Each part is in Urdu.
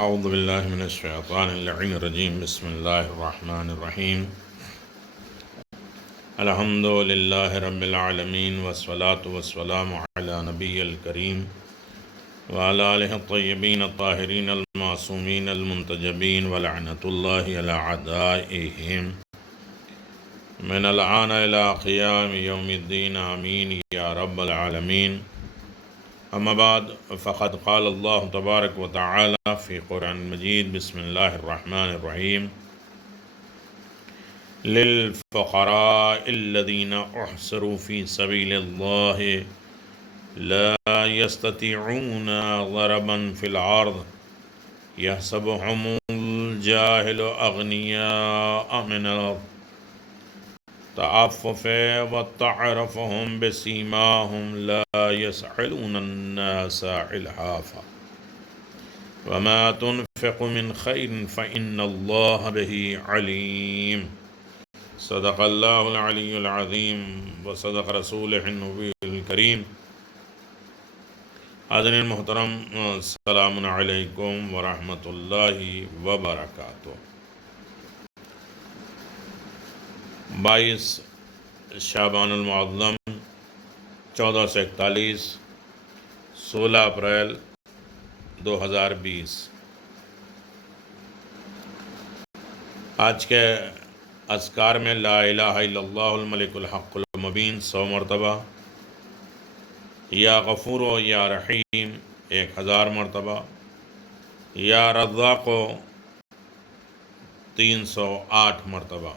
اعوذ باللہ من الشیطان اللعین الرجیم بسم اللہ الرحمن الرحیم الحمد للہ رب العالمین والصلاة والسلام علی نبی الکریم وعلی آلہ الطیبین الطاہرین المعصومین المنتجبین ولعنۃ اللہ علی اعدائہم من الآن الى قیام یوم الدین آمین یا رب العالمین اما بعد فقد قال اللہ تبارک و تعالی فی قرآن مجید بسم اللہ الرحمن الرحیم للفقراء الذین احصروا فی سبیل اللہ لا يستطيعون ضربا في الارض يحسبهم الجاهل اغنياء من التعفف وتعرفهم بسيماهم لا يسألون الناس إلحافا وما تنفق من خير فإن الله به عليم صدق الله العلي العظيم وصدق رسوله النبي الكريم. حاضرین محترم، السلام علیکم ورحمۃ اللہ وبرکاتہ. 22 شعبان المعظم 1441 16 اپریل 2020. آج کے اذکار میں لا الہ الا اللہ الملک الحق المبین 100 مرتبہ، یا غفور و یا رحیم 1000 مرتبہ، یا رزاق 308 مرتبہ.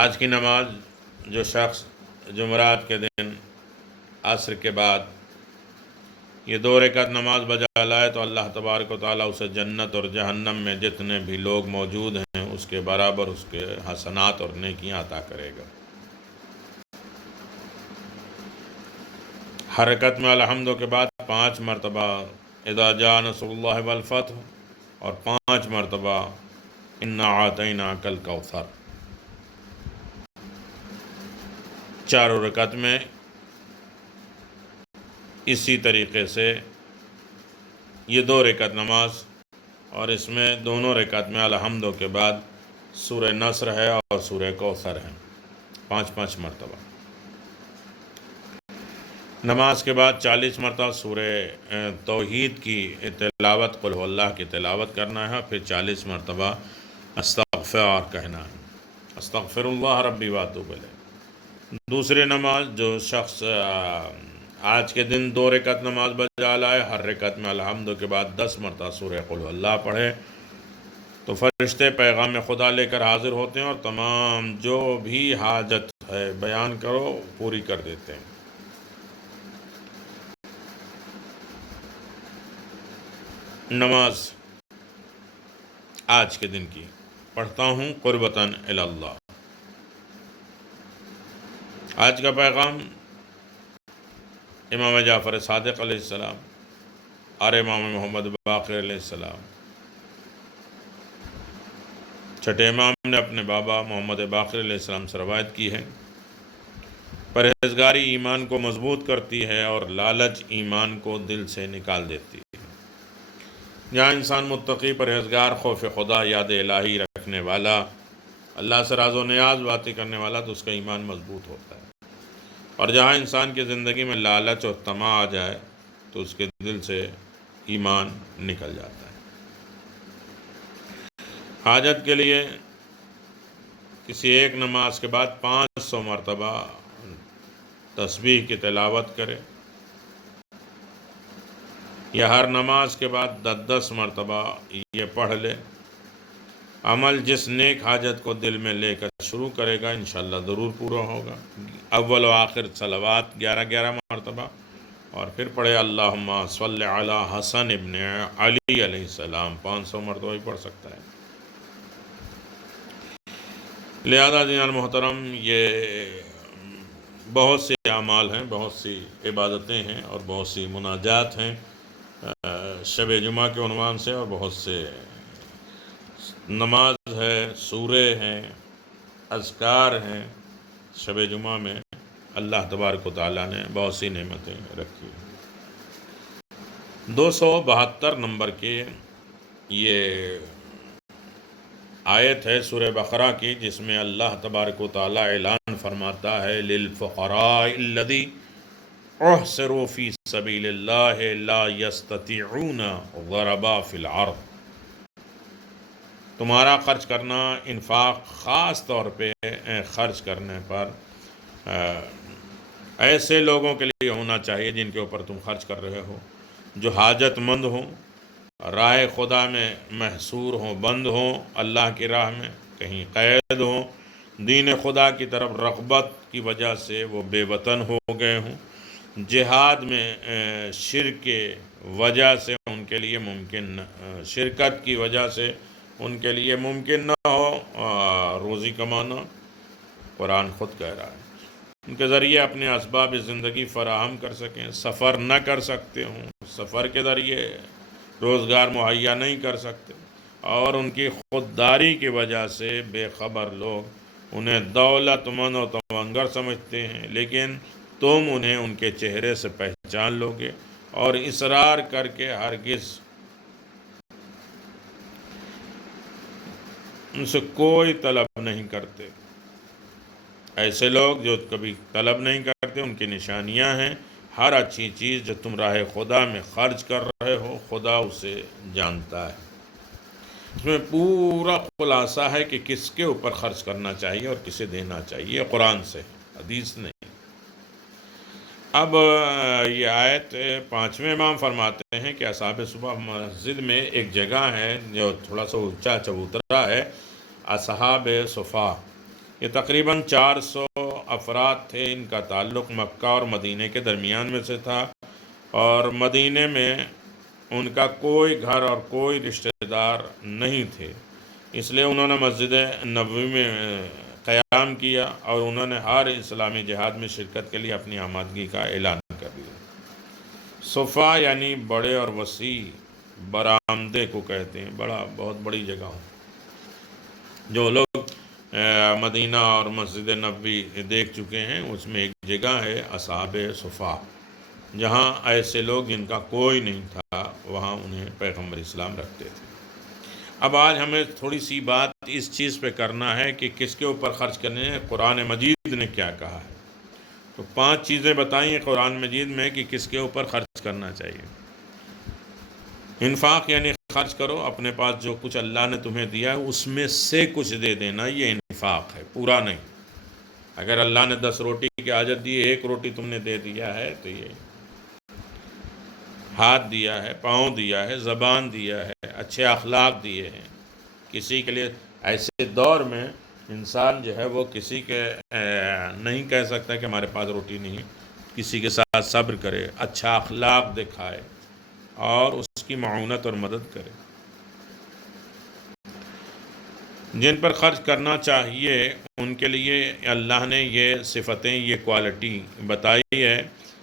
آج کی نماز جو شخص جمعرات کے دن عصر کے بعد یہ 2 رکعت نماز بجا لائے تو اللہ تبارک و تعالیٰ اسے جنت اور جہنم میں جتنے بھی لوگ موجود ہیں اس کے برابر اس کے حسنات اور نیکیاں عطا کرے گا. ہر رکعت میں الحمد کے بعد 5 مرتبہ اذا جاء نصر اللہ والفتح اور 5 مرتبہ انا اعطیناک الکوثر. چاروں رکعت میں اسی طریقے سے یہ 2 رکعت نماز، اور اس میں دونوں رکعت میں الحمد کے بعد سورہ نصر ہے اور سورہ کوثر ہے 5 مرتبہ. نماز کے بعد 40 مرتبہ سورہ توحید کی تلاوت، قل هو اللہ کی تلاوت کرنا ہے، پھر 40 مرتبہ استغفار کہنا ہے، استغفر اللہ ربی واتوب الیہ. دوسری نماز جو شخص آج کے دن 2 رکعت نماز بجا لائے، ہر رکعت میں الحمد کے بعد 10 مرتبہ سورہ قل هو اللہ پڑھے تو فرشتے پیغام خدا لے کر حاضر ہوتے ہیں اور تمام جو بھی حاجت ہے بیان کرو پوری کر دیتے ہیں. نماز آج کے دن کی پڑھتا ہوں قربتاً الی اللہ. آج کا پیغام امام جعفر صادق علیہ السلام اور امام محمد باقر علیہ السلام، چھٹے امام نے اپنے بابا محمد باقر علیہ السلام سے روایت کی ہے. پرہیزگاری ایمان کو مضبوط کرتی ہے اور لالچ ایمان کو دل سے نکال دیتی ہے. جہاں انسان متقی، پرہیزگار، خوف خدا، یاد الہی رکھنے والا، اللہ سے راز و نیاز باتیں کرنے والا تو اس کا ایمان مضبوط ہوتا ہے. اور جہاں انسان کی زندگی میں لالچ اور طمع آ جائے تو اس کے دل سے ایمان نکل جاتا ہے. حاجت کے لیے کسی ایک نماز کے بعد 500 مرتبہ تسبیح کی تلاوت کرے، یا ہر نماز کے بعد 10 مرتبہ یہ پڑھ لے. عمل جس نیک حاجت کو دل میں لے کر شروع کرے گا انشاءاللہ ضرور پورا ہوگا. اول و آخر صلوات 11 مرتبہ، اور پھر پڑھے اللہم صلی علی حسن ابن علی علیہ السلام 500 مرتبہ ہی پڑھ سکتا ہے. لہذا جناب محترم، یہ بہت سے اعمال ہیں، بہت سی عبادتیں ہیں اور بہت سی مناجات ہیں شب جمعہ کے عنوان سے، اور بہت سے نماز ہے، سورے ہیں، اذکار ہیں. شب جمعہ میں اللہ تبارک و تعالیٰ نے بہت سی نعمتیں رکھی. 272 نمبر کی یہ آیت ہے سورہ بقرہ کی، جس میں اللہ تبارک و تعالیٰ اعلان فرماتا ہے للفقراء الذین احصروا فی سبیل اللہ لا یستطیعون ضربا فی الارض۔ تمہارا خرچ کرنا، انفاق خاص طور پہ خرچ کرنے پر ایسے لوگوں کے لیے ہونا چاہیے جن کے اوپر تم خرچ کر رہے ہو، جو حاجت مند ہوں، راہ خدا میں محصور ہوں، بند ہوں، اللہ کی راہ میں کہیں قید ہوں، دین خدا کی طرف رغبت کی وجہ سے وہ بے وطن ہو گئے ہوں، جہاد میں شرک کے وجہ سے ان کے لیے ممکن شرکت کی وجہ سے ان کے لیے ممکن نہ ہو روزی کمانا۔ قرآن خود کہہ رہا ہے ان کے ذریعے اپنے اسباب زندگی فراہم کر سکیں، سفر نہ کر سکتے ہوں، سفر کے ذریعے روزگار مہیا نہیں کر سکتے، اور ان کی خودداری کی وجہ سے بے خبر لوگ انہیں دولت مند و توانگر سمجھتے ہیں، لیکن تم انہیں ان کے چہرے سے پہچان لو گے اور اصرار کر کے ہرگز ان سے کوئی طلب نہیں کرتے۔ ایسے لوگ جو کبھی طلب نہیں کرتے، ان کی نشانیاں ہیں ہر اچھی چیز جو تم راہ خدا میں خرچ کر رہے ہو، خدا اسے جانتا ہے۔ اس میں پورا خلاصہ ہے کہ کس کے اوپر خرچ کرنا چاہیے اور کسے دینا چاہیے، قرآن سے، حدیث نہیں۔ اب یہ آیت 5ویں امام فرماتے ہیں کہ اصحاب صبح مسجد میں ایک جگہ ہے جو تھوڑا سا اونچا چبوترا ہے، اصحاب صفا، یہ تقریباً 400 افراد تھے۔ ان کا تعلق مکہ اور مدینہ کے درمیان میں سے تھا، اور مدینہ میں ان کا کوئی گھر اور کوئی رشتہ دار نہیں تھے، اس لیے انہوں نے مسجد نبوی میں قیام کیا اور انہوں نے ہر اسلامی جہاد میں شرکت کے لیے اپنی آمادگی کا اعلان کر دیا۔ صفا یعنی بڑے اور وسیع برآمدے کو کہتے ہیں، بہت بڑی جگہ ہو۔ جو لوگ مدینہ اور مسجد نبوی دیکھ چکے ہیں، اس میں ایک جگہ ہے اصحاب صفا، جہاں ایسے لوگ جن کا کوئی نہیں تھا، وہاں انہیں پیغمبر اسلام رکھتے تھے۔ اب آج ہمیں تھوڑی سی بات اس چیز پہ کرنا ہے کہ کس کے اوپر خرچ کرنے ہیں، قرآن مجید نے کیا کہا ہے۔ تو 5 چیزیں بتائیں قرآن مجید میں کہ کس کے اوپر خرچ کرنا چاہیے۔ انفاق یعنی خرچ کرو، اپنے پاس جو کچھ اللہ نے تمہیں دیا ہے اس میں سے کچھ دے دینا، یہ انفاق ہے، پورا نہیں۔ اگر اللہ نے 10 روٹی کی حاجت دی، 1 روٹی تم نے دے دیا ہے تو یہ ہاتھ دیا ہے، پاؤں دیا ہے، زبان دیا ہے، اچھے اخلاق دیے ہیں کسی کے لیے۔ ایسے دور میں انسان جو ہے وہ کسی کے نہیں کہہ سکتا کہ ہمارے پاس روٹی نہیں، کسی کے ساتھ صبر کرے، اچھا اخلاق دکھائے اور اس کی معاونت اور مدد کرے۔ جن پر خرچ کرنا چاہیے ان کے لیے اللہ نے یہ صفتیں، یہ کوالٹی بتائی ہے۔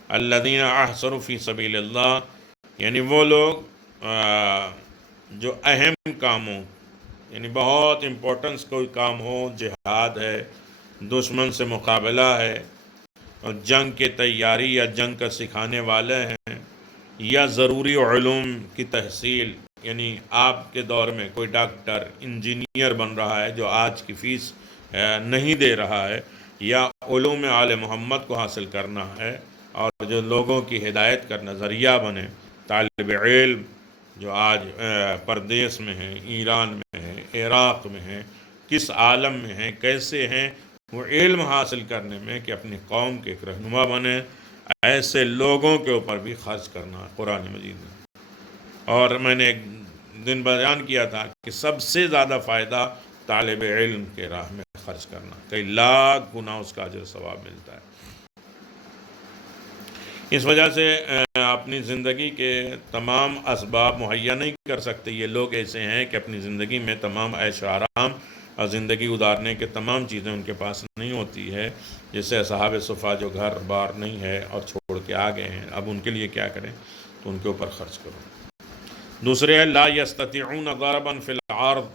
الذین احصروا فی سبیل اللہ، یعنی وہ لوگ جو اہم کاموں، یعنی بہت امپورٹنس کوئی کام ہو، جہاد ہے، دشمن سے مقابلہ ہے، اور جنگ کی تیاری یا جنگ کا سکھانے والے ہیں، یا ضروری علوم کی تحصیل، یعنی آپ کے دور میں کوئی ڈاکٹر، انجینئر بن رہا ہے جو آج کی فیس نہیں دے رہا ہے، یا علوم آل محمد کو حاصل کرنا ہے اور جو لوگوں کی ہدایت کا نظریہ بنے، طالب علم جو آج پردیس میں ہیں، ایران میں ہیں، عراق میں ہیں، کس عالم میں ہیں، کیسے ہیں، وہ علم حاصل کرنے میں کہ اپنی قوم کے ایک رہنما بنے، ایسے لوگوں کے اوپر بھی خرچ کرنا قرآن مجید میں۔ اور میں نے ایک دن بیان کیا تھا کہ سب سے زیادہ فائدہ طالب علم کے راہ میں خرچ کرنا، کئی لاکھ گنا اس کا اجر ثواب ملتا ہے۔ اس وجہ سے اپنی زندگی کے تمام اسباب مہیا نہیں کر سکتے۔ یہ لوگ ایسے ہیں کہ اپنی زندگی میں تمام عیش و آرام اور زندگی گزارنے کے تمام چیزیں ان کے پاس نہیں ہوتی ہے، جیسے اصحاب صفا جو گھر بار نہیں ہے اور چھوڑ کے آ گئے ہیں، اب ان کے لیے کیا کریں؟ تو ان کے اوپر خرچ کرو۔ دوسرے ہے لا یستطیعون ضربا فی الارض،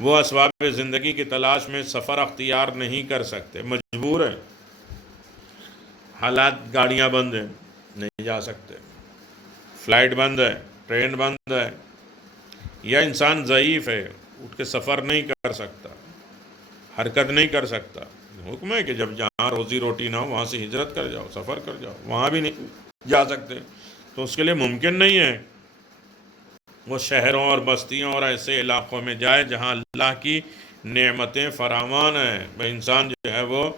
وہ اسباب زندگی کی تلاش میں سفر اختیار نہیں کر سکتے، مجبور ہیں، حالات گاڑیاں بند ہیں، نہیں جا سکتے، فلائٹ بند ہے، ٹرین بند ہے، یا انسان ضعیف ہے، اٹھ کے سفر نہیں کر سکتا، حرکت نہیں کر سکتا، حکم ہے کہ جب جہاں روزی روٹی نہ ہو وہاں سے ہجرت کر جاؤ، سفر کر جاؤ، وہاں بھی نہیں جا سکتے تو اس کے لیے ممکن نہیں ہے وہ شہروں اور بستیوں اور ایسے علاقوں میں جائے جہاں اللہ کی نعمتیں فراوان ہیں۔ بھئی انسان جو ہے وہ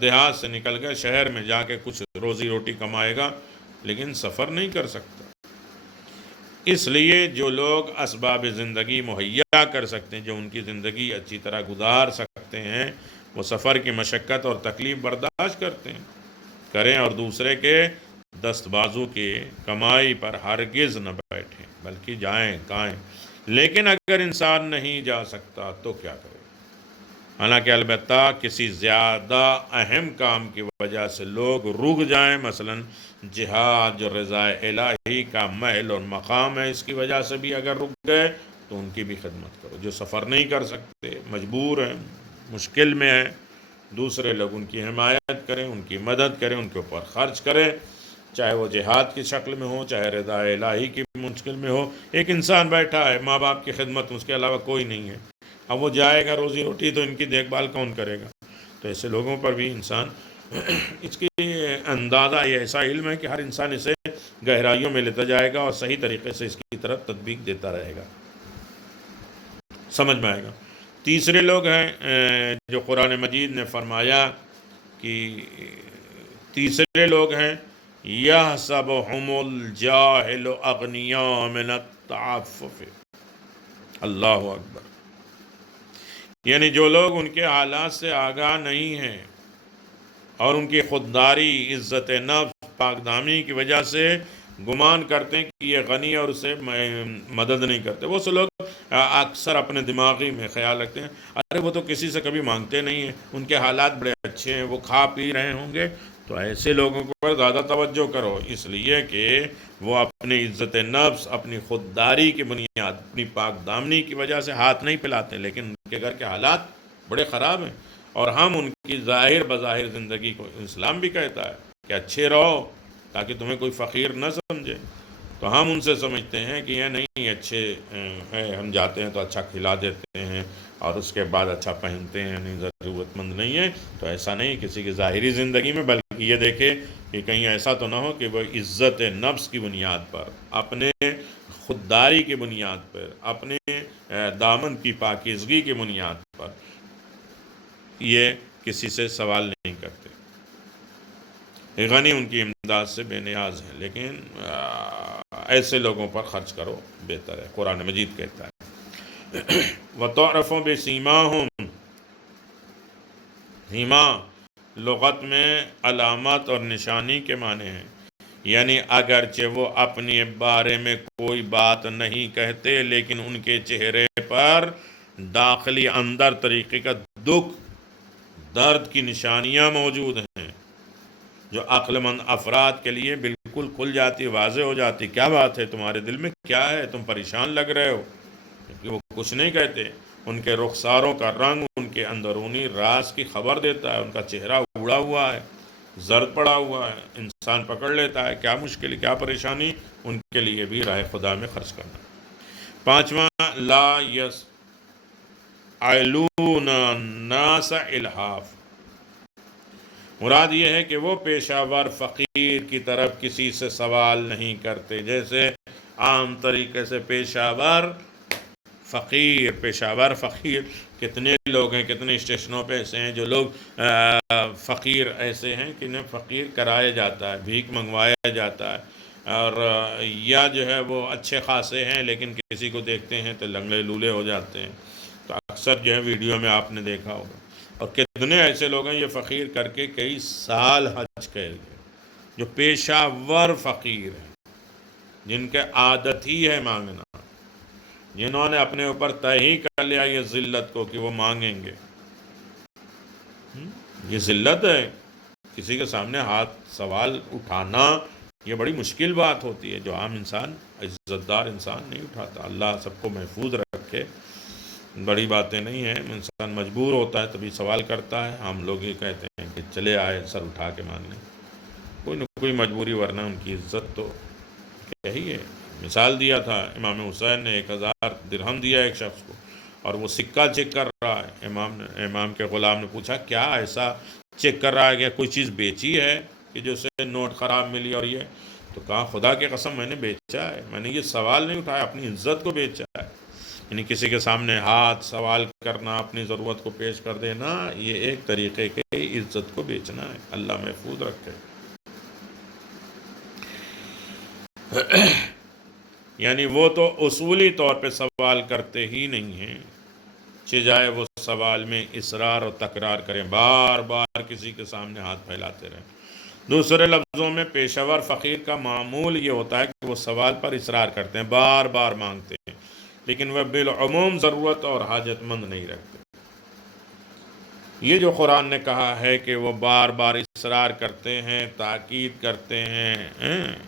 دیہات سے نکل کے شہر میں جا کے کچھ روزی روٹی کمائے گا، لیکن سفر نہیں کر سکتا۔ اس لیے جو لوگ اسباب زندگی مہیا کر سکتے ہیں، جو ان کی زندگی اچھی طرح گزار سکتے ہیں، وہ سفر کی مشقت اور تکلیف برداشت کریں اور دوسرے کے دست بازو کی کمائی پر ہرگز نہ بیٹھیں بلکہ جائیں کائیں۔ لیکن اگر انسان نہیں جا سکتا تو کیا کرے؟ حالانکہ البتہ کسی زیادہ اہم کام کی وجہ سے لوگ رک جائیں، مثلا جہاد جو رضا الہی کا محل اور مقام ہے، اس کی وجہ سے بھی اگر رک گئے تو ان کی بھی خدمت کرو۔ جو سفر نہیں کر سکتے، مجبور ہیں، مشکل میں ہیں، دوسرے لوگ ان کی حمایت کریں، ان کی مدد کریں، ان کے اوپر خرچ کریں، چاہے وہ جہاد کی شکل میں ہو، چاہے رضا الہی کی مشکل میں ہو۔ ایک انسان بیٹھا ہے، ماں باپ کی خدمت اس کے علاوہ کوئی نہیں ہے، اب وہ جائے گا روزی روٹی تو ان کی دیکھ بھال کون کرے گا؟ تو ایسے لوگوں پر بھی انسان اس کی اندازہ، یہ ایسا علم ہے کہ ہر انسان اسے گہرائیوں میں لیتا جائے گا اور صحیح طریقے سے اس کی طرف تطبیق دیتا رہے گا، سمجھ میں آئے گا۔ تیسرے لوگ ہیں جو قرآن مجید نے فرمایا کہ تیسرے لوگ ہیں یحسبہم الجاہل اغنیاء من التعفف، اللہ اکبر، یعنی جو لوگ ان کے حالات سے آگاہ نہیں ہیں اور ان کی خودداری، عزت نفس، پاک دامنی کی وجہ سے گمان کرتے ہیں کہ یہ غنی اور اسے مدد نہیں کرتے۔ وہ سے لوگ اکثر اپنے دماغی میں خیال رکھتے ہیں ارے وہ تو کسی سے کبھی مانگتے نہیں ہیں، ان کے حالات بڑے اچھے ہیں، وہ کھا پی رہے ہوں گے۔ تو ایسے لوگوں پر زیادہ توجہ کرو، اس لیے کہ وہ اپنی عزت نفس، اپنی خودداری کی بنیاد، اپنی پاک دامنی کی وجہ سے ہاتھ نہیں پھیلاتے، لیکن ان کے گھر کے حالات بڑے خراب ہیں، اور ہم ان کی ظاہر بظاہر زندگی کو، اسلام بھی کہتا ہے کہ اچھے رہو تاکہ تمہیں کوئی فقیر نہ سمجھے، تو ہم ان سے سمجھتے ہیں کہ یہ نہیں اچھے ہیں، ہم جاتے ہیں تو اچھا کھلا دیتے ہیں اور اس کے بعد اچھا پہنتے ہیں، نہیں ضرورت مند نہیں ہے۔ تو ایسا نہیں کسی کی ظاہری زندگی میں، بلکہ یہ دیکھے کہ کہیں ایسا تو نہ ہو کہ وہ عزت نفس کی بنیاد پر، اپنے خودداری کی بنیاد پر، اپنے دامن کی پاکیزگی کی بنیاد پر یہ کسی سے سوال نہیں کرتے۔ غنی ان کی امداد سے بے نیاز ہے، لیکن ایسے لوگوں پر خرچ کرو بہتر ہے، قرآن مجید کہتا ہے۔ وَتُعْرَفُ بِسِیمَاهُمْ، سیما لغت میں علامت اور نشانی کے معنی ہیں، یعنی اگرچہ وہ اپنے بارے میں کوئی بات نہیں کہتے لیکن ان کے چہرے پر داخلی اندر طریقے کا دکھ، درد کی نشانیاں موجود ہیں جو عقل مند افراد کے لیے بالکل کھل جاتی، واضح ہو جاتی۔ کیا بات ہے، تمہارے دل میں کیا ہے، تم پریشان لگ رہے ہو؟ کیونکہ وہ کچھ نہیں کہتے، ان کے رخساروں کا رنگ ان کے اندرونی راز کی خبر دیتا ہے، ان کا چہرہ اڑا ہوا ہے، زرد پڑا ہوا ہے، انسان پکڑ لیتا ہے کیا مشکل، کیا پریشانی، ان کے لیے بھی راہ خدا میں خرچ کرنا۔ پانچواں، لا یسألون الناس الحاف، مراد یہ ہے کہ وہ پیشہ ور فقیر کی طرف کسی سے سوال نہیں کرتے، جیسے عام طریقے سے پیشہ ور فقیر کتنے لوگ ہیں، کتنے اسٹیشنوں پہ ایسے ہیں جو لوگ فقیر ایسے ہیں کہ انہیں فقیر کرایا جاتا ہے، بھیک منگوایا جاتا ہے، اور یا جو ہے وہ اچھے خاصے ہیں لیکن کسی کو دیکھتے ہیں تو لنگڑے لولے ہو جاتے ہیں۔ تو اکثر جو ہے ویڈیو میں آپ نے دیکھا ہوگا، اور کتنے ایسے لوگ ہیں یہ فقیر کر کے کئی سال حج کر گئے، جو پیشہ ور فقیر ہیں، جن کے عادت ہی ہے مانگنا، جنہوں نے اپنے اوپر طے ہی کر لیا یہ ذلت کو کہ وہ مانگیں گے۔ یہ ذلت ہے، کسی کے سامنے ہاتھ سوال اٹھانا یہ بڑی مشکل بات ہوتی ہے، جو عام انسان، عزت دار انسان نہیں اٹھاتا۔ اللہ سب کو محفوظ رکھے، بڑی باتیں نہیں ہیں، انسان مجبور ہوتا ہے تبھی سوال کرتا ہے۔ ہم لوگ یہ کہتے ہیں کہ چلے آئے سر اٹھا کے مانگنے، کوئی نہ کوئی مجبوری، ورنہ ان کی عزت تو یہی ہے، مثال دیا تھا امام حسین نے 1000 درہم دیا ایک شخص کو، اور وہ سکہ چیک کر رہا ہے۔ امام کے غلام نے پوچھا کیا ایسا چیک کر رہا ہے کہ کوئی چیز بیچی ہے کہ جو سے نوٹ خراب ملی؟ اور یہ تو کہا خدا کی قسم میں نے بیچا ہے، میں نے یہ سوال نہیں اٹھایا، اپنی عزت کو بیچا ہے۔ یعنی کسی کے سامنے ہاتھ سوال کرنا، اپنی ضرورت کو پیش کر دینا، یہ ایک طریقے کے عزت کو بیچنا ہے۔ اللہ محفوظ رکھے۔ یعنی وہ تو اصولی طور پہ سوال کرتے ہی نہیں ہیں، چاہے وہ سوال میں اصرار اور تکرار کریں، بار بار کسی کے سامنے ہاتھ پھیلاتے رہیں۔ دوسرے لفظوں میں پیشہ ور فقیر کا معمول یہ ہوتا ہے کہ وہ سوال پر اصرار کرتے ہیں، بار بار مانگتے ہیں، لیکن وہ بالعموم ضرورت اور حاجت مند نہیں رکھتے۔ یہ جو قرآن نے کہا ہے کہ وہ بار بار اصرار کرتے ہیں، تاکید کرتے ہیں،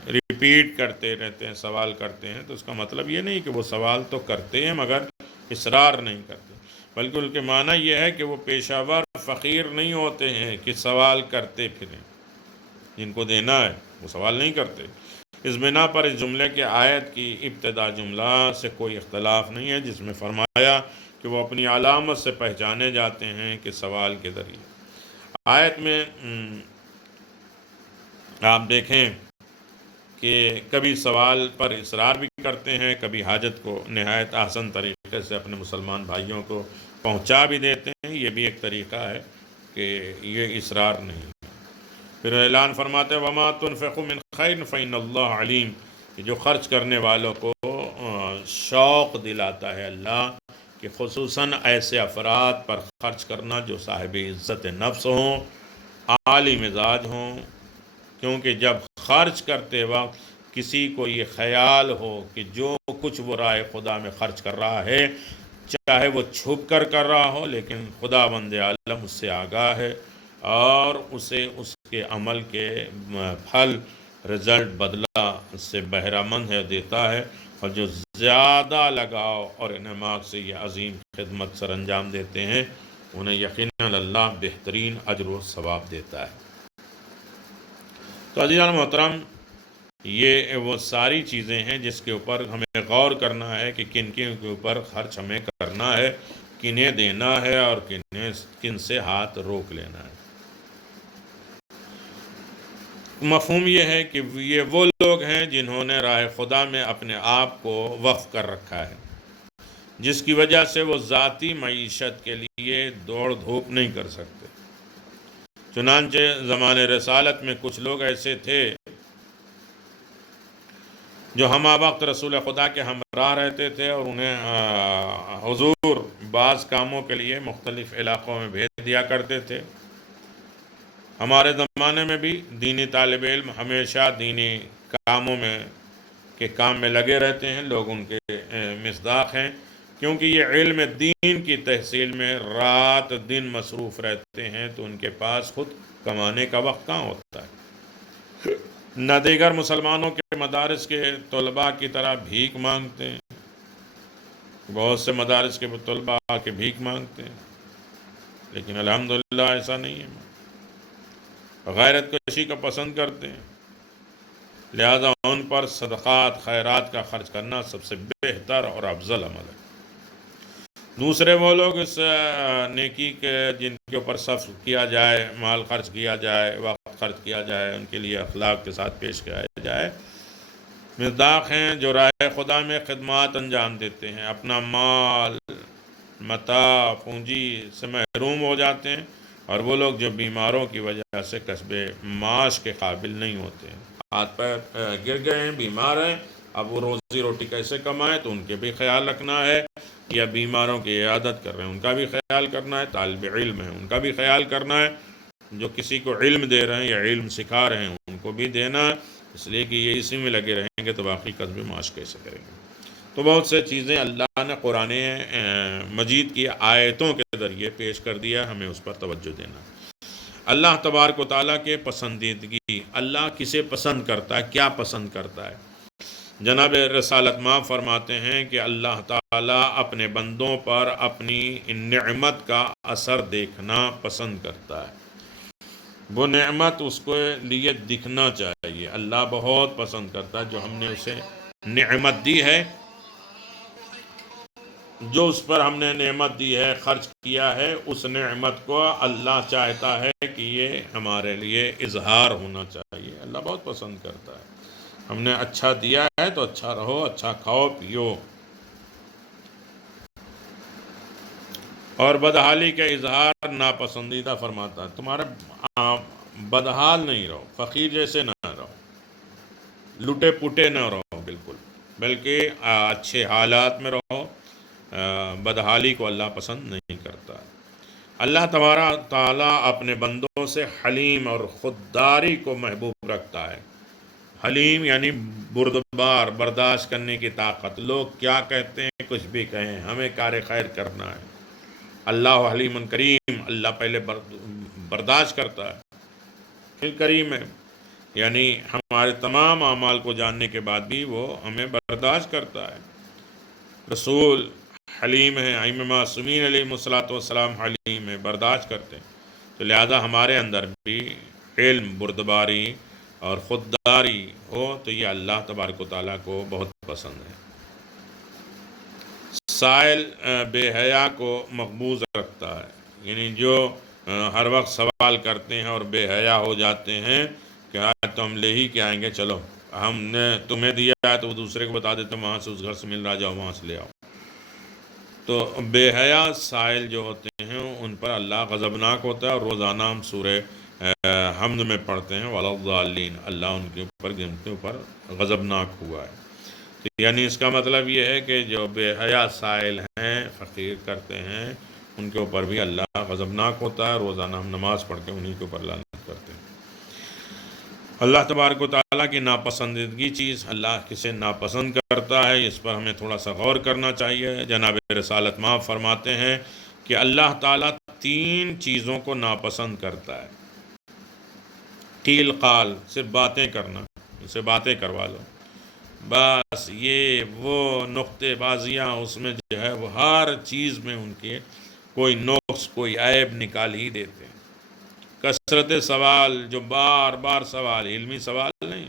ریپیٹ کرتے رہتے ہیں، سوال کرتے ہیں، تو اس کا مطلب یہ نہیں کہ وہ سوال تو کرتے ہیں مگر اصرار نہیں کرتے، بلکہ ان کے معنی یہ ہے کہ وہ پیشہ ور فقیر نہیں ہوتے ہیں کہ سوال کرتے پھریں، جن کو دینا ہے وہ سوال نہیں کرتے۔ اس بنا پر اس جملے کے آیت کی ابتدا جملہ سے کوئی اختلاف نہیں ہے، جس میں فرمایا کہ وہ اپنی علامت سے پہچانے جاتے ہیں کہ سوال کے ذریعے۔ آیت میں آپ دیکھیں کہ کبھی سوال پر اصرار بھی کرتے ہیں، کبھی حاجت کو نہایت آسان طریقے سے اپنے مسلمان بھائیوں کو پہنچا بھی دیتے ہیں، یہ بھی ایک طریقہ ہے کہ یہ اصرار نہیں۔ پھر اعلان فرماتے ہیں وَمَا تُنْفِقُوا مِنْ خَيْرٍ فَإِنَّ اللَّهَ عَلِيمٌ، کہ جو خرچ کرنے والوں کو شوق دلاتا ہے اللہ کہ خصوصاً ایسے افراد پر خرچ کرنا جو صاحب عزت نفس ہوں، عالی مزاج ہوں، کیونکہ جب خرچ کرتے وقت کسی کو یہ خیال ہو کہ جو کچھ وہ راہ خدا میں خرچ کر رہا ہے، چاہے وہ چھپ کر کر رہا ہو، لیکن خدا بند عالم اس سے آگاہ ہے اور اسے اس کے عمل کے پھل، رزلٹ، بدلہ سے بہرہ مند ہے، دیتا ہے، اور جو زیادہ لگاؤ اور انعماق سے یہ عظیم خدمت سر انجام دیتے ہیں انہیں یقیناً اللہ بہترین اجر و ثواب دیتا ہے۔ تو عزیزان محترم، یہ وہ ساری چیزیں ہیں جس کے اوپر ہمیں غور کرنا ہے کہ کن کن کے اوپر خرچ ہمیں کرنا ہے، کنہیں دینا ہے اور کن سے ہاتھ روک لینا ہے۔ مفہوم یہ ہے کہ یہ وہ لوگ ہیں جنہوں نے راہ خدا میں اپنے آپ کو وقف کر رکھا ہے، جس کی وجہ سے وہ ذاتی معیشت کے لیے دوڑ دھوپ نہیں کر سکتے۔ چنانچہ زمان رسالت میں کچھ لوگ ایسے تھے جو ہمہ وقت رسول خدا کے ہمراہ رہتے تھے اور انہیں حضور بعض کاموں کے لیے مختلف علاقوں میں بھیج دیا کرتے تھے۔ ہمارے زمانے میں بھی دینی طالب علم ہمیشہ دینی کاموں کے کام میں لگے رہتے ہیں، لوگ ان کے مصداق ہیں، کیونکہ یہ علم دین کی تحصیل میں رات دن مصروف رہتے ہیں، تو ان کے پاس خود کمانے کا وقت کہاں ہوتا ہے۔ نہ دیگر مسلمانوں کے مدارس کے طلباء کی طرح بھیک مانگتے ہیں، بہت سے مدارس کے طلباء آ کے بھیک مانگتے ہیں، لیکن الحمدللہ ایسا نہیں ہے، غیرت کشی کا پسند کرتے ہیں، لہذا ان پر صدقات خیرات کا خرچ کرنا سب سے بہتر اور افضل عمل ہے۔ دوسرے وہ لوگ اس نیکی کے جن کے اوپر صرف کیا جائے، مال خرچ کیا جائے، وقت خرچ کیا جائے، ان کے لیے اخلاق کے ساتھ پیش کیا جائے، مصداق ہیں جو راہ خدا میں خدمات انجام دیتے ہیں، اپنا مال، متاع، پونجی سے محروم ہو جاتے ہیں، اور وہ لوگ جو بیماروں کی وجہ سے کسب معاش کے قابل نہیں ہوتے ہیں، ہاتھ پیر گر گئے ہیں، بیمار ہیں، اب وہ روزی روٹی کیسے کمائیں، تو ان کے بھی خیال رکھنا ہے، یا بیماروں کی عیادت کر رہے ہیں ان کا بھی خیال کرنا ہے، طالب علم ہیں ان کا بھی خیال کرنا ہے، جو کسی کو علم دے رہے ہیں یا علم سکھا رہے ہیں ان کو بھی دینا ہے، اس لیے کہ یہ اسی میں لگے رہیں گے تو باقی کسب معاش کیسے کریں گے۔ تو بہت سے چیزیں اللہ نے قرآن مجید کی آیتوں کے ذریعے پیش کر دیا، ہمیں اس پر توجہ دینا۔ اللہ تبارک و تعالیٰ کے پسندیدگی، اللہ کسے پسند کرتا ہے، کیا پسند کرتا ہے۔ جناب رسالت ماں فرماتے ہیں کہ اللہ تعالیٰ اپنے بندوں پر اپنی نعمت کا اثر دیکھنا پسند کرتا ہے۔ وہ نعمت اس کو لیے دکھنا چاہیے۔ اللہ بہت پسند کرتا ہے جو ہم نے اسے نعمت دی ہے، جو اس پر ہم نے نعمت دی ہے، خرچ کیا ہے، اس نعمت کو اللہ چاہتا ہے کہ یہ ہمارے لیے اظہار ہونا چاہیے۔ اللہ بہت پسند کرتا ہے۔ ہم نے اچھا دیا ہے تو اچھا رہو، اچھا کھاؤ پیو، اور بدحالی کا اظہار ناپسندیدہ فرماتا ہے۔ تمہارا بدحال نہیں رہو، فقیر جیسے نہ رہو، لٹے پٹے نہ رہو بالکل، بلکہ اچھے حالات میں رہو۔ بدحالی کو اللہ پسند نہیں کرتا۔ اللہ تبارک تعالیٰ اپنے بندوں سے حلیم اور خودداری کو محبوب رکھتا ہے۔ حلیم یعنی بردبار، برداشت کرنے کی طاقت۔ لوگ کیا کہتے ہیں، کچھ بھی کہیں، ہمیں کار خیر کرنا ہے۔ اللہ حلیم کریم، اللہ پہلے برداشت کرتا ہے پھر کریم ہے، یعنی ہمارے تمام اعمال کو جاننے کے بعد بھی وہ ہمیں برداشت کرتا ہے۔ رسول حلیم ہیں، ائمہ معصومین علیہ الصلوۃ والسلام حلیم ہیں، برداشت کرتے ہیں۔ تو لہذا ہمارے اندر بھی علم، بردباری اور خودداری ہو تو یہ اللہ تبارک و تعالیٰ کو بہت پسند ہے۔ سائل بے حیا کو مقبوض رکھتا ہے، یعنی جو ہر وقت سوال کرتے ہیں اور بے حیا ہو جاتے ہیں کہ آج تو ہم لے ہی کے آئیں گے، چلو ہم نے تمہیں دیا ہے تو وہ دوسرے کو بتا دیتے وہاں سے اس گھر سے مل رہا، جاؤ وہاں سے لے آؤ۔ تو بے حیا سائل جو ہوتے ہیں ان پر اللہ غضبناک ہوتا ہے، اور روزانہ ہم سورہ حمد میں پڑھتے ہیں وَلَا الضَّالِّينَ، اللہ ان کے اوپر غضبناک ہوا ہے۔ یعنی اس کا مطلب یہ ہے کہ جو بے حیا سائل ہیں، فقیر کرتے ہیں، ان کے اوپر بھی اللہ غضبناک ہوتا ہے۔ روزانہ ہم نماز پڑھ کے انہی کے اوپر لعنت کرتے ہیں۔ اللہ تبارک و تعالیٰ کی ناپسندیدگی چیز، اللہ کسے ناپسند کرتا ہے، اس پر ہمیں تھوڑا سا غور کرنا چاہیے۔ جناب رسالت مآب فرماتے ہیں کہ اللہ تعالیٰ 3 چیزوں کو ناپسند کرتا ہے۔ قیل قال، صرف باتیں کرنا، ان سے باتیں کروا لو، بس یہ وہ نقطے بازیاں اس میں جو ہے وہ ہر چیز میں ان کے کوئی نقص، کوئی عیب نکال ہی دیتے ہیں۔ کثرت سوال، جو بار بار سوال، علمی سوال نہیں،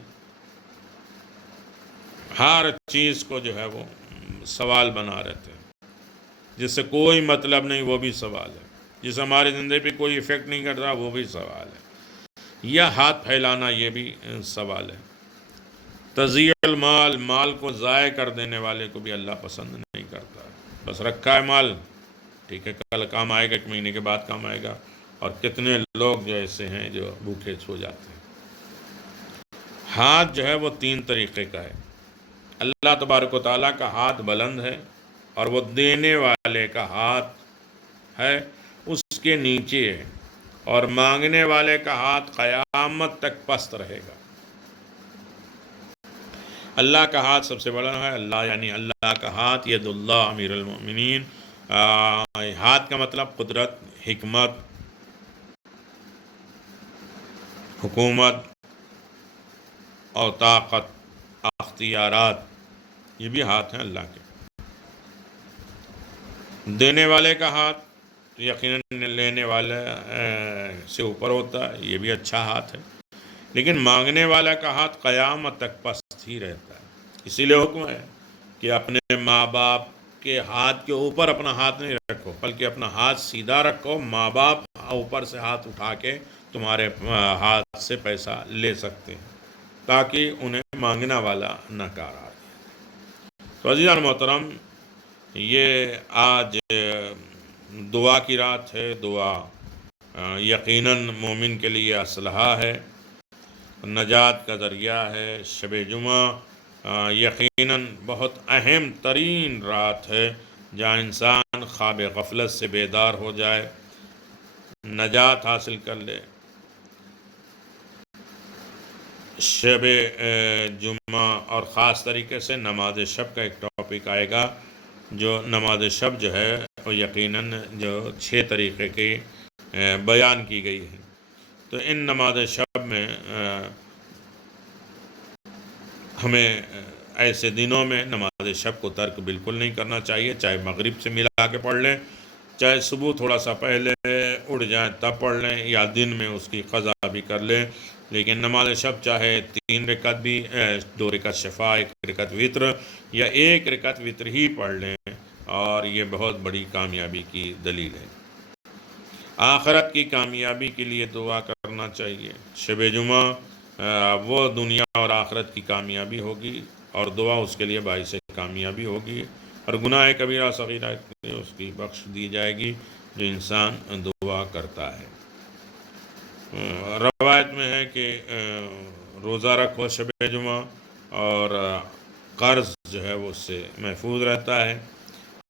ہر چیز کو جو ہے وہ سوال بنا رہتے ہیں، جس سے کوئی مطلب نہیں وہ بھی سوال ہے، جس ہماری زندگی پہ کوئی ایفیکٹ نہیں کرتا وہ بھی سوال ہے، یا ہاتھ پھیلانا یہ بھی سوال ہے۔ تضییع المال، مال کو ضائع کر دینے والے کو بھی اللہ پسند نہیں کرتا۔ بس رکھا ہے مال، ٹھیک ہے کل کام آئے گا، 1 مہینے کے بعد کام آئے گا، اور کتنے لوگ جو ایسے ہیں جو بھوکے سو جاتے ہیں۔ ہاتھ جو ہے وہ 3 طریقے کا ہے۔ اللہ تبارک و تعالیٰ کا ہاتھ بلند ہے، اور وہ دینے والے کا ہاتھ ہے اس کے نیچے ہے، اور مانگنے والے کا ہاتھ قیامت تک پست رہے گا۔ اللہ کا ہاتھ سب سے بڑا ہے، اللہ یعنی اللہ کا ہاتھ، ید اللہ امیر المؤمنین، ہاتھ کا مطلب قدرت، حکمت، حکومت اور طاقت، اختیارات، یہ بھی ہاتھ ہیں اللہ کے۔ دینے والے کا ہاتھ یقیناً لینے والے سے اوپر ہوتا ہے، یہ بھی اچھا ہاتھ ہے، لیکن مانگنے والا کا ہاتھ قیامت تک پست ہی رہتا ہے۔ اسی لیے حکم ہے کہ اپنے ماں باپ کے ہاتھ کے اوپر اپنا ہاتھ نہیں رکھو، بلکہ اپنا ہاتھ سیدھا رکھو۔ ماں باپ اوپر سے ہاتھ اٹھا کے تمہارے ہاتھ سے پیسہ لے سکتے ہیں، تاکہ انہیں مانگنا والا نہ قرار دے۔ تو عزیزان محترم، یہ آج دعا کی رات ہے۔ دعا یقیناً مومن کے لیے اسلحہ ہے، نجات کا ذریعہ ہے۔ شب جمعہ یقیناً بہت اہم ترین رات ہے، جہاں انسان خواب غفلت سے بیدار ہو جائے، نجات حاصل کر لے۔ شب جمعہ اور خاص طریقے سے نماز شب کا ایک ٹاپک آئے گا، جو نماز شب جو ہے وہ یقیناً جو 6 طریقے کی بیان کی گئی ہے۔ تو ان نماز شب میں ہمیں ایسے دنوں میں نماز شب کو ترک بالکل نہیں کرنا چاہیے، چاہے مغرب سے ملا کے پڑھ لیں، چاہے صبح تھوڑا سا پہلے اٹھ جائیں تب پڑھ لیں، یا دن میں اس کی قضا بھی کر لیں، لیکن نماز شب چاہے 3 رکعت بھی 2 رکعت شفا 1 رکعت وطر یا 1 رکعت وطر ہی پڑھ لیں، اور یہ بہت بڑی کامیابی کی دلیل ہے۔ آخرت کی کامیابی کے لیے دعا کرنا چاہیے۔ شب جمعہ وہ دنیا اور آخرت کی کامیابی ہوگی، اور دعا اس کے لیے باعث کامیابی ہوگی، اور گناہ کبیرہ صغیرہ اس کی بخش دی جائے گی جو انسان دعا کرتا ہے۔ روایت میں ہے کہ روزہ رکھو شب جمعہ، اور قرض جو ہے وہ اس سے محفوظ رہتا ہے۔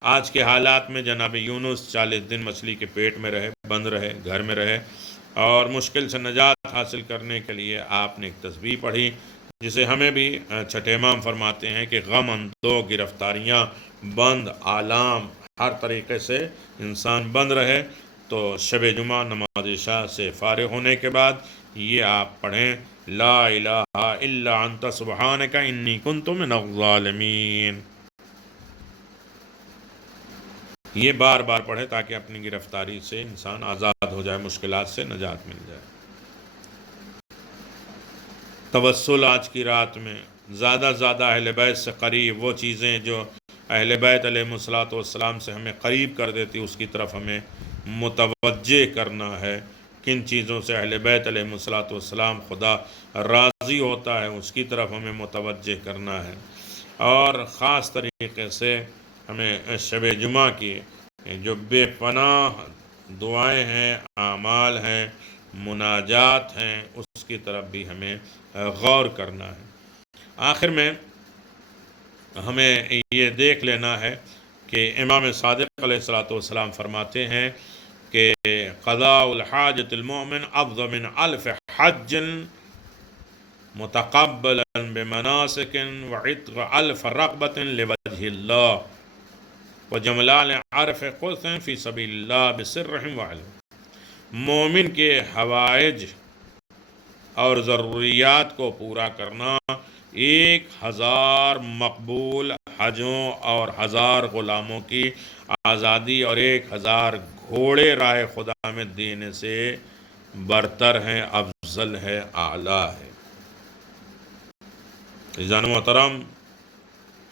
آج کے حالات میں جناب یونس 40 دن مچھلی کے پیٹ میں رہے، بند رہے، گھر میں رہے، اور مشکل سے نجات حاصل کرنے کے لیے آپ نے ایک تسبیح پڑھی، جسے ہمیں بھی چھٹے امام فرماتے ہیں کہ غم اندو گرفتاریاں بند، آلام ہر طریقے سے انسان بند رہے، تو شب جمعہ نماز عشاء سے فارغ ہونے کے بعد یہ آپ پڑھیں، لا الہ الا انت سبحانک انی کنت من الظالمین۔ یہ بار بار پڑھے تاکہ اپنی گرفتاری سے انسان آزاد ہو جائے، مشکلات سے نجات مل جائے۔ توسل آج کی رات میں زیادہ زیادہ اہل بیت سے قریب، وہ چیزیں جو اہل بیت علیہ الصلوۃ والسلام سے ہمیں قریب کر دیتی، اس کی طرف ہمیں متوجہ کرنا ہے۔ کن چیزوں سے اہل بیت علیہ الصلوۃ والسلام خدا راضی ہوتا ہے، اس کی طرف ہمیں متوجہ کرنا ہے، اور خاص طریقے سے ہمیں شب جمعہ کی جو بے پناہ دعائیں ہیں، اعمال ہیں، مناجات ہیں، اس کی طرف بھی ہمیں غور کرنا ہے۔ آخر میں ہمیں یہ دیکھ لینا ہے کہ امام صادق علیہ الصلوۃ والسلام فرماتے ہیں کہ قضاء الحاجۃ المؤمن افضل من الف حج متقبلا بمناسک وعتق الف رقبۃ لوجہ اللہ وجملال عرف قدس فی سبیل اللہ بسرہم وعلم۔ مومن کے حوائج اور ضروریات کو پورا کرنا 1000 مقبول حجوں اور 1000 غلاموں کی آزادی اور 1000 گھوڑے راہ خدا میں دینے سے برتر ہے، افضل ہے، اعلیٰ ہے۔ عزیزان محترم،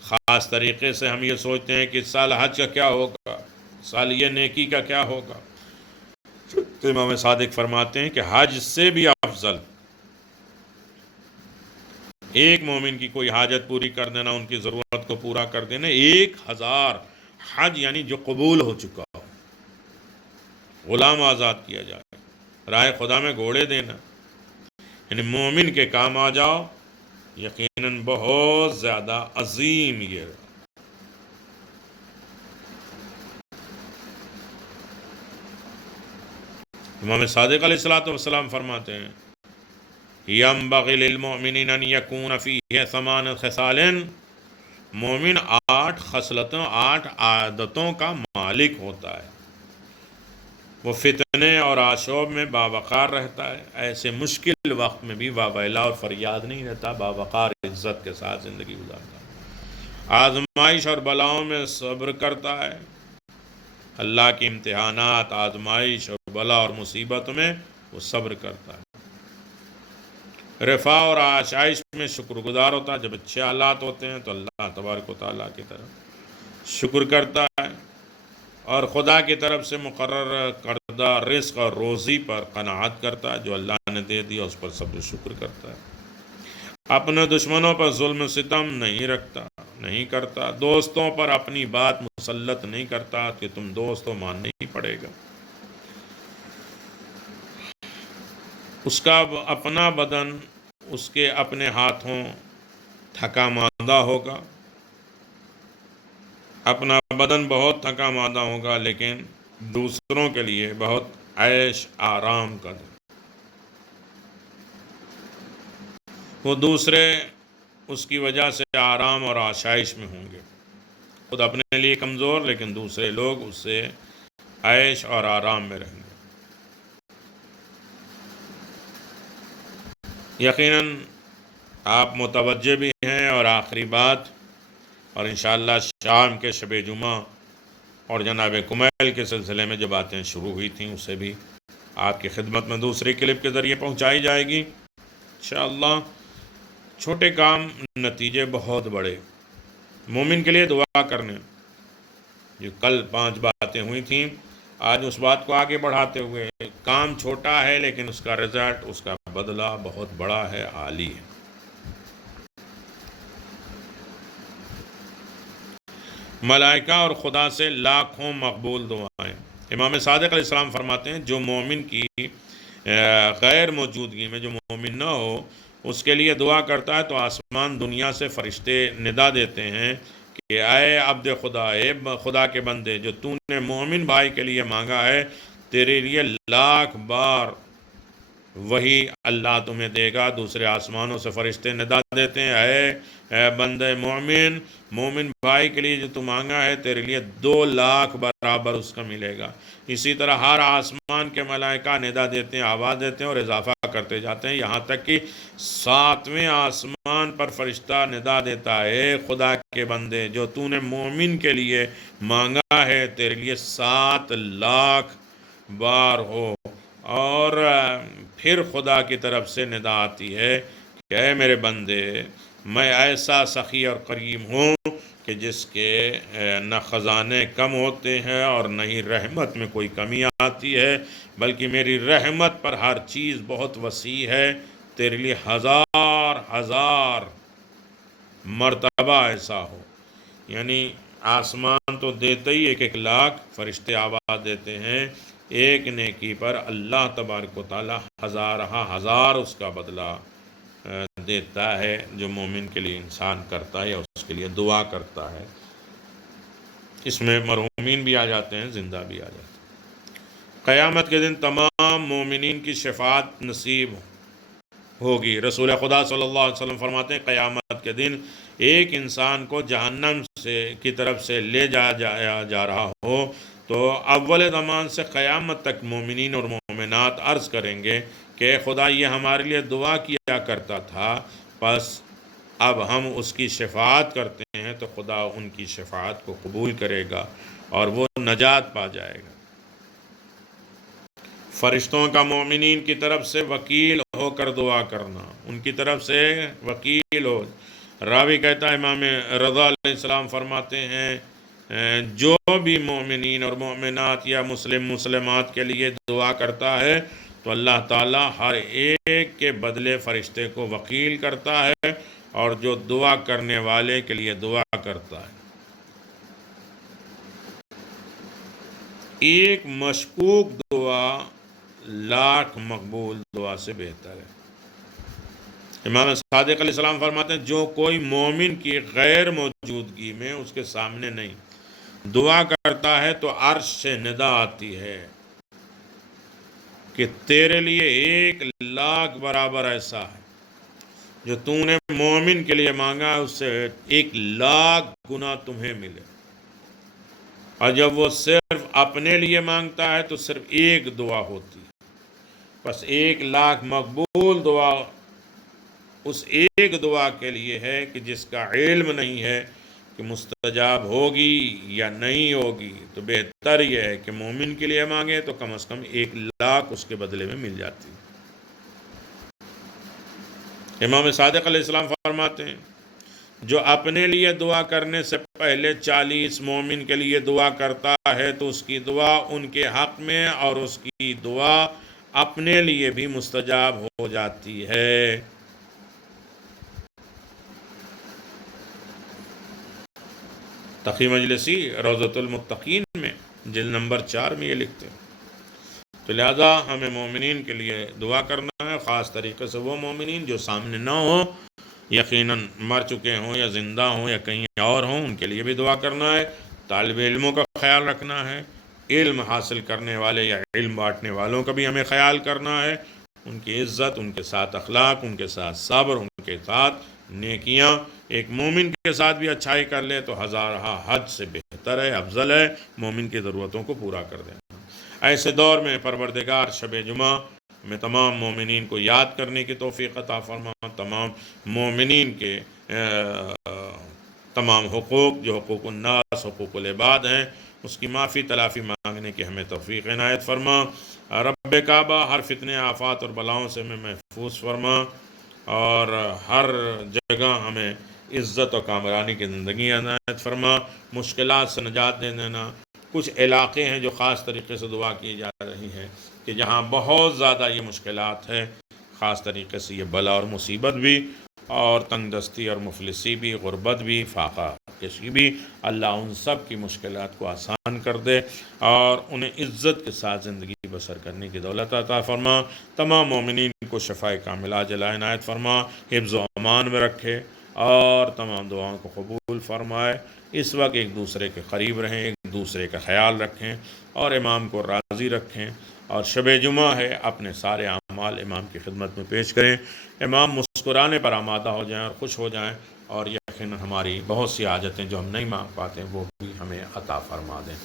خاص طریقے سے ہم یہ سوچتے ہیں کہ سال حج کا کیا ہوگا، سال یہ نیکی کا کیا ہوگا، تو امام صادق فرماتے ہیں کہ حج سے بھی افضل ایک مومن کی کوئی حاجت پوری کر دینا، ان کی ضرورت کو پورا کر دینا، 1000 حج یعنی جو قبول ہو چکا ہو، غلام آزاد کیا جائے، راہ خدا میں گھوڑے دینا، یعنی مومن کے کام آ جاؤ، یقیناً بہت زیادہ عظیم یہ۔ امام صادق علیہ الصلوۃ والسلام فرماتے ہیں ينبغي للمؤمنین ان یکون فیہ 8 خصال، مومن 8 خصلتوں 8 عادتوں کا مالک ہوتا ہے، وہ فتنے اور آشوب میں باوقار رہتا ہے، ایسے مشکل وقت میں بھی واویلا اور فریاد نہیں رہتا، باوقار عزت کے ساتھ زندگی گزارتا ہے، آزمائش اور بلاؤں میں صبر کرتا ہے، اللہ کے امتحانات، آزمائش اور بلا اور مصیبت میں وہ صبر کرتا ہے، رفاع اور آشائش میں شکر گزار ہوتا ہے، جب اچھے حالات ہوتے ہیں تو اللہ تبارک و تعالیٰ کی طرف شکر کرتا ہے، اور خدا کی طرف سے مقرر کردہ رزق اور روزی پر قناعت کرتا ہے، جو اللہ نے دے دیا اس پر صبر شکر کرتا ہے، اپنے دشمنوں پر ظلم و ستم نہیں کرتا، دوستوں پر اپنی بات مسلط نہیں کرتا کہ تم دوست ہو، ماننا ہی پڑے گا، اس کا اپنا بدن اس کے اپنے ہاتھوں تھکا ماندہ ہوگا، اپنا بدن بہت تھکا ماندہ ہوگا، لیکن دوسروں کے لیے بہت عیش آرام کا دن، وہ دوسرے اس کی وجہ سے آرام اور آشائش میں ہوں گے، خود اپنے لیے کمزور، لیکن دوسرے لوگ اس سے عیش اور آرام میں رہیں گے۔ یقیناً آپ متوجہ بھی ہیں، اور آخری بات، اور انشاءاللہ شام کے شب جمعہ اور جناب کمیل کے سلسلے میں جو باتیں شروع ہوئی تھیں اسے بھی آپ کی خدمت میں دوسری کلپ کے ذریعے پہنچائی جائے گی انشاءاللہ۔ چھوٹے کام نتیجے بہت بڑے، مومن کے لیے دعا کرنے، جو کل 5 باتیں ہوئی تھیں، آج اس بات کو آگے بڑھاتے ہوئے، کام چھوٹا ہے لیکن اس کا رزلٹ، اس کا بدلہ بہت بڑا ہے، عالی ہے۔ ملائکہ اور خدا سے لاکھوں مقبول دعائیں۔ امام صادق علیہ السلام فرماتے ہیں جو مومن کی غیر موجودگی میں جو مومن نہ ہو اس کے لیے دعا کرتا ہے تو آسمان دنیا سے فرشتے ندا دیتے ہیں کہ اے عبد خدا، اے خدا کے بندے، جو تو نے مومن بھائی کے لیے مانگا ہے تیرے لیے لاکھ بار وہی اللہ تمہیں دے گا۔ دوسرے آسمانوں سے فرشتے ندا دیتے ہیں اے بندے مومن، مومن بھائی کے لیے جو تو مانگا ہے تیرے لیے 2 لاکھ برابر اس کا ملے گا۔ اسی طرح ہر آسمان کے ملائکہ ندا دیتے ہیں، آواز دیتے ہیں اور اضافہ کرتے جاتے ہیں، یہاں تک کہ 7ویں آسمان پر فرشتہ ندا دیتا ہے اے خدا کے بندے جو تو نے مومن کے لیے مانگا ہے تیرے لیے 7 لاکھ بار ہو۔ اور پھر خدا کی طرف سے ندا آتی ہے کہ اے میرے بندے، میں ایسا سخی اور کریم ہوں کہ جس کے نہ خزانے کم ہوتے ہیں اور نہ ہی رحمت میں کوئی کمی آتی ہے، بلکہ میری رحمت پر ہر چیز بہت وسیع ہے، تیرے لیے 1000 مرتبہ ایسا ہو۔ یعنی آسمان تو دیتے ہی 1 لاکھ، فرشتے آواز دیتے ہیں ایک نیکی پر اللہ تبارک و تعالی 1000 اس کا بدلہ دیتا ہے جو مومن کے لیے انسان کرتا ہے یا اس کے لیے دعا کرتا ہے۔ اس میں مرحومین بھی آ جاتے ہیں، زندہ بھی آ جاتے ہیں۔ قیامت کے دن تمام مومنین کی شفاعت نصیب ہوگی۔ رسول خدا صلی اللہ علیہ وسلم فرماتے ہیں قیامت کے دن ایک انسان کو جہنم کی طرف سے لے جایا جا رہا ہو تو اول زمان سے قیامت تک مومنین اور مومنات عرض کریں گے کہ خدا یہ ہمارے لیے دعا کیا کرتا تھا، پس اب ہم اس کی شفاعت کرتے ہیں تو خدا ان کی شفاعت کو قبول کرے گا اور وہ نجات پا جائے گا۔ فرشتوں کا مومنین کی طرف سے وکیل ہو کر دعا کرنا، ان کی طرف سے وکیل ہو۔ راوی کہتا ہے امام رضا علیہ السلام فرماتے ہیں جو بھی مومنین اور مومنات یا مسلمات کے لیے دعا کرتا ہے تو اللہ تعالی ہر ایک کے بدلے فرشتے کو وکیل کرتا ہے اور جو دعا کرنے والے کے لیے دعا کرتا ہے۔ ایک مشکوک دعا لاکھ مقبول دعا سے بہتر ہے۔ امام صادق علیہ السلام فرماتے ہیں جو کوئی مومن کی غیر موجودگی میں اس کے سامنے نہیں دعا کرتا ہے تو عرش سے ندا آتی ہے کہ تیرے لیے 1 لاکھ برابر ایسا ہے جو تو نے مومن کے لیے مانگا اس سے 1 لاکھ گنا تمہیں ملے۔ اور جب وہ صرف اپنے لیے مانگتا ہے تو صرف ایک دعا ہوتی ہے، بس 1 لاکھ مقبول دعا اس ایک دعا کے لیے ہے کہ جس کا علم نہیں ہے کہ مستجاب ہوگی یا نہیں ہوگی، تو بہتر یہ ہے کہ مومن کے لیے مانگے تو کم از کم 1 لاکھ اس کے بدلے میں مل جاتی ہے۔ امام صادق علیہ السلام فرماتے ہیں جو اپنے لیے دعا کرنے سے پہلے 40 مومن کے لیے دعا کرتا ہے تو اس کی دعا ان کے حق میں اور اس کی دعا اپنے لیے بھی مستجاب ہو جاتی ہے۔ تقی مجلسی روضۃ المتقین میں جلد نمبر 4 میں یہ لکھتے ہیں۔ تو لہذا ہمیں مومنین کے لیے دعا کرنا ہے، خاص طریقے سے وہ مومنین جو سامنے نہ ہوں، یقیناً مر چکے ہوں یا زندہ ہوں یا کہیں اور ہوں، ان کے لیے بھی دعا کرنا ہے۔ طالب علموں کا خیال رکھنا ہے، علم حاصل کرنے والے یا علم بانٹنے والوں کا بھی ہمیں خیال کرنا ہے، ان کی عزت، ان کے ساتھ اخلاق، ان کے ساتھ صبر، ان کے ساتھ نیکیاں۔ ایک مومن کے ساتھ بھی اچھائی کر لے تو 1000 حج سے بہتر ہے، افضل ہے، مومن کی ضرورتوں کو پورا کر دینا۔ ایسے دور میں پروردگار شب جمعہ میں تمام مومنین کو یاد کرنے کی توفیق عطا فرما، تمام مومنین کے تمام حقوق جو حقوق الناس، حقوق العباد ہیں، اس کی معافی تلافی مانگنے کی ہمیں توفیق عنایت فرما۔ رب رب کعبہ ہر فتنے آفات اور بلاؤں سے ہمیں محفوظ فرما، اور ہر جگہ ہمیں عزت و کامرانی کی زندگی عنایت فرما، مشکلات سے نجات دے دینا۔ کچھ علاقے ہیں جو خاص طریقے سے دعا کی جا رہی ہے کہ جہاں بہت زیادہ یہ مشکلات ہے، خاص طریقے سے یہ بلا اور مصیبت بھی، اور تنگ دستی اور مفلسی بھی، غربت بھی، فاقہ کشی بھی، اللہ ان سب کی مشکلات کو آسان کر دے اور انہیں عزت کے ساتھ زندگی بسر کرنے کی دولت عطا فرما۔ تمام مومنین کو شفاء کاملہ عاجلہ عنایت فرما، حفظ و امان میں رکھے اور تمام دعاؤں کو قبول فرمائے۔ اس وقت ایک دوسرے کے قریب رہیں، ایک دوسرے کا خیال رکھیں اور امام کو راضی رکھیں، اور شب جمعہ ہے، اپنے سارے اعمال امام کی خدمت میں پیش کریں، امام مسکرانے پر آمادہ ہو جائیں اور خوش ہو جائیں، اور یقیناً ہماری بہت سی حاجتیں جو ہم نہیں مانگ پاتے وہ بھی ہمیں عطا فرما دیں۔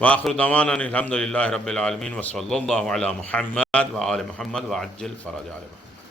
وآخر دعوانا الحمد للہ رب العالمین، وصلی اللہ علی محمد وآل محمد وعجل فرج آل محمد۔